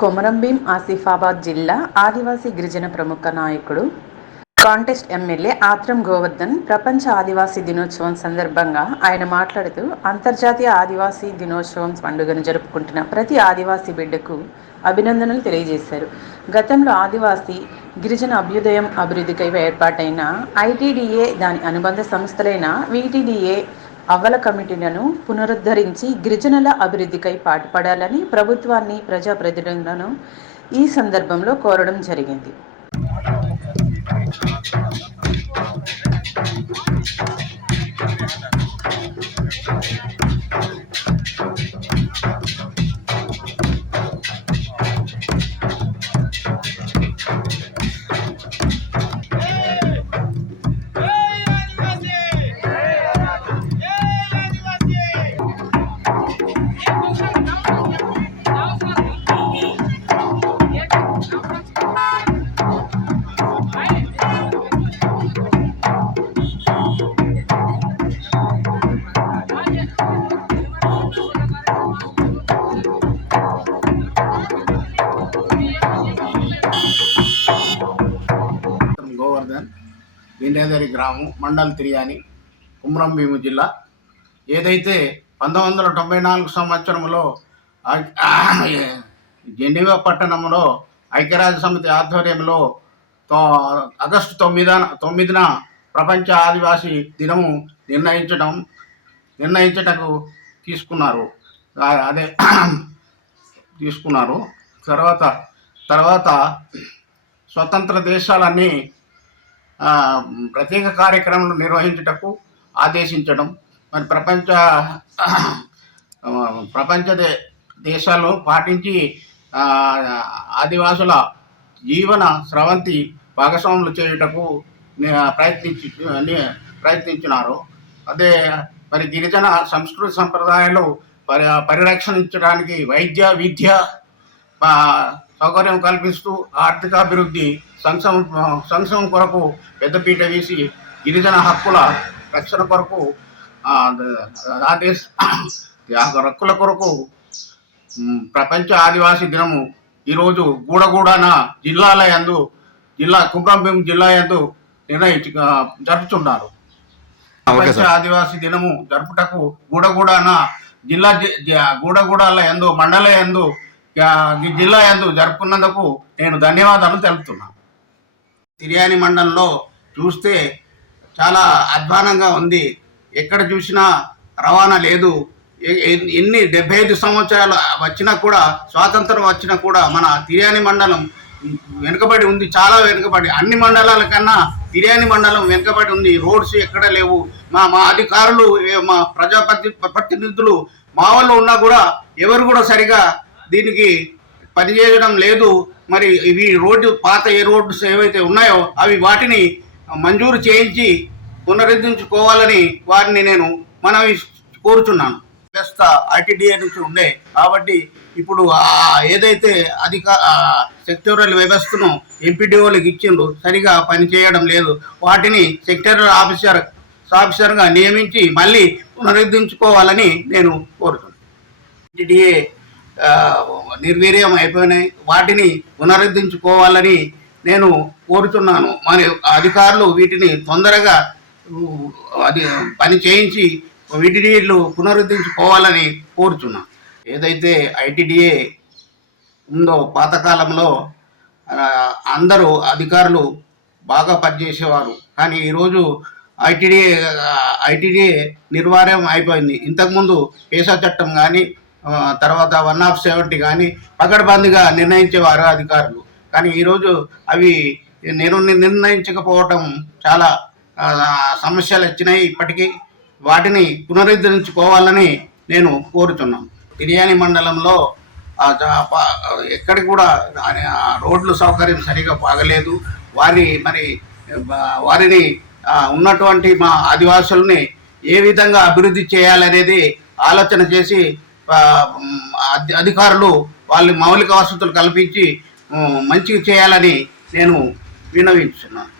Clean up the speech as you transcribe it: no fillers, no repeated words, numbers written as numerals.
కొమరంభీం ఆసిఫాబాద్ జిల్లా ఆదివాసీ గిరిజన ప్రముఖ నాయకుడు, కాంటెస్ట్ ఎమ్మెల్యే ఆత్రం గోవర్ధన్ ప్రపంచ ఆదివాసీ దినోత్సవం సందర్భంగా ఆయన మాట్లాడుతూ, అంతర్జాతీయ ఆదివాసీ దినోత్సవం పండుగను జరుపుకుంటున్న ప్రతి ఆదివాసీ బిడ్డకు అభినందనలు తెలియజేశారు. గతంలో ఆదివాసీ గిరిజన అభ్యుదయం అభివృద్ధికై ఏర్పాటైన ఐటీడీఏ, దాని అనుబంధ సంస్థలైన వీటీడీఏ అవ్వల కమిటీలను పునరుద్ధరించి గిరిజనుల అభివృద్ధికై పాటుపడాలని ప్రభుత్వాన్ని, ప్రజాప్రతినిధులను ఈ సందర్భంలో కోరడం జరిగింది. గోవర్ధన్, విండేదరి గ్రామం, మండల్ తిరియాని, కొమరంభీం జిల్లా. ఏదైతే 1994 సంవత్సరంలో జెనీవా పట్టణంలో ఐక్యరాజ్య సమితి ఆధ్వర్యంలో ఆగస్టు 9న ప్రపంచ ఆదివాసీ దినము నిర్ణయించటకు తీసుకున్నారు. తర్వాత స్వతంత్ర దేశాలన్నీ ప్రత్యేక కార్యక్రమాలు నిర్వహించుటకు ఆదేశించడం, మరి ప్రపంచ దేశాలు పాటించి ఆదివాసుల జీవన స్రవంతి భాగస్వాములు చేయుటకు ప్రయత్నించినారు. అదే మరి గిరిజన సంస్కృతి సంప్రదాయాలు పరిరక్షించడానికి వైద్య, విద్య సౌకర్యం కల్పిస్తూ ఆర్థికాభివృద్ధి, సంక్షేమం కొరకు పెద్దపీట వేసి గిరిజన హక్కుల రక్షణ కొరకు హక్కుల కొరకు ప్రపంచ ఆదివాసీ దినము ఈరోజు గూడగూడాన కొమరంభీం జిల్లా యందు జరుపుతున్నారు. ప్రపంచ ఆదివాసీ దినము జరుపుటకు గూడగూడాన గూడగూడాల యందు, మండల యందు, జిల్లా యందు జరుపుకున్నందుకు నేను ధన్యవాదాలు తెలుపుతున్నాను. తిరియాని మండలంలో చూస్తే చాలా అధ్వానంగా ఉంది. ఎక్కడ చూసినా రవాణా లేదు. ఎన్ని 75 సంవత్సరాలు వచ్చినా కూడా, స్వాతంత్రం వచ్చినా కూడా మన తిరియాని మండలం వెనుకబడి ఉంది. చాలా వెనుకబడి, అన్ని మండలాల కన్నా తిరియాని మండలం వెనుకబడి ఉంది. రోడ్స్ ఎక్కడ లేవు. మా అధికారులు, మా ప్రతినిధులు మా వాళ్ళు ఉన్నా కూడా ఎవరు కూడా సరిగా దీనికి పనిచేయడం లేదు. మరి ఇవి పాత రోడ్స్ ఏవైతే ఉన్నాయో అవి వాటిని మంజూరు చేయించి పునరుద్ధరించుకోవాలని వారిని నేను మనవి కోరుచున్నాను. వ్యవస్థ ఐటీడీఏ నుంచి ఉండే కాబట్టి ఇప్పుడు ఏదైతే సెక్టోరల్ వ్యవస్థను ఎంపీడీఓలకు ఇచ్చిండ్రు సరిగా పనిచేయడం లేదు. వాటిని సెక్టోరల్ ఆఫీసర్గా నియమించి మళ్ళీ పునరుద్ధరించుకోవాలని నేను కోరుతున్నాను. ఐటీడీఏ నిర్వీర్యం అయిపోయినాయి. వాటిని పునరుద్ధరించుకోవాలని నేను కోరుతున్నాను. మన అధికారులు వీటిని తొందరగా పని చేయించి వీటిని పునరుద్ధరించుకోవాలని కోరుచున్నాను. ఏదైతే ఐటీడీఏ ఉందో పాతకాలంలో అందరూ అధికారులు బాగా పనిచేసేవారు. కానీ ఈరోజు ఐటీడీఏ నిర్వీర్యం అయిపోయింది. ఇంతకుముందు పేసా చట్టం కానీ, తర్వాత 1/70 కానీ పకడ్బందీగా నిర్ణయించేవారు అధికారులు. కానీ ఈరోజు అవి నిర్ణయించకపోవటం చాలా సమస్యలు వచ్చినాయి. ఇప్పటికీ వాటిని పునరుద్ధరించుకోవాలని నేను కోరుతున్నాను. తిరియాని మండలంలో ఎక్కడికి కూడా రోడ్లు సౌకర్యం సరిగా బాగలేదు. వారిని ఉన్నటువంటి మా ఆదివాసుల్ని ఏ విధంగా అభివృద్ధి చేయాలనేది ఆలోచన చేసి అధికారులు వాళ్ళ మౌలిక వసతులు కల్పించి మంచిగా చేయాలని నేను విన్నవించున్నాను.